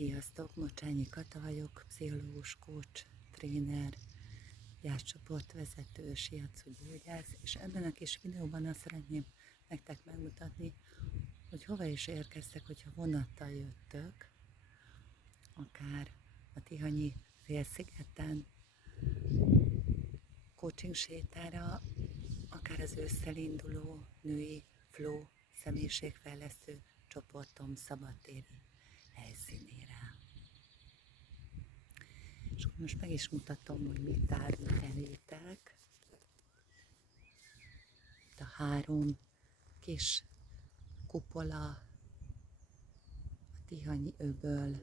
Sziasztok! Mocsányi Kata vagyok, pszichológus, coach, tréner, gyászcsoportvezető, shiatsu gyógyász, és ebben a kis videóban azt szeretném nektek megmutatni, hogy hova is érkeztek, hogyha vonattal jöttök, akár a Tihanyi félszigeten, coaching sétára, akár az ősszel induló női flow személyiségfejlesztő csoportom szabadtéri helyszínére. És most meg is mutatom, hogy mit árul elétek. Itt a 3 kis kupola, a Tihanyi öböl,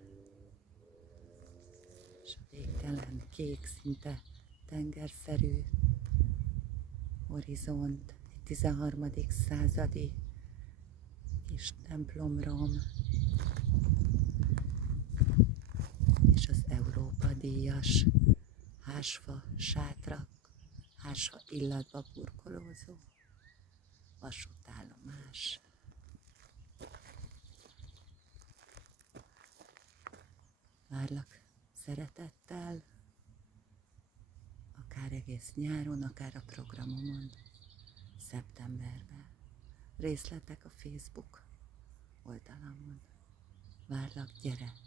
és a végtelen kék, szinte tengerszerű horizont, egy 13. századi kis templomrom, és az Európa díjas házfa sátrak, házfa illatba burkolózó vasútállomás. Várlak szeretettel, akár egész nyáron, akár a programomon, szeptemberben. Részletek a Facebook oldalamon. Várlak, gyere!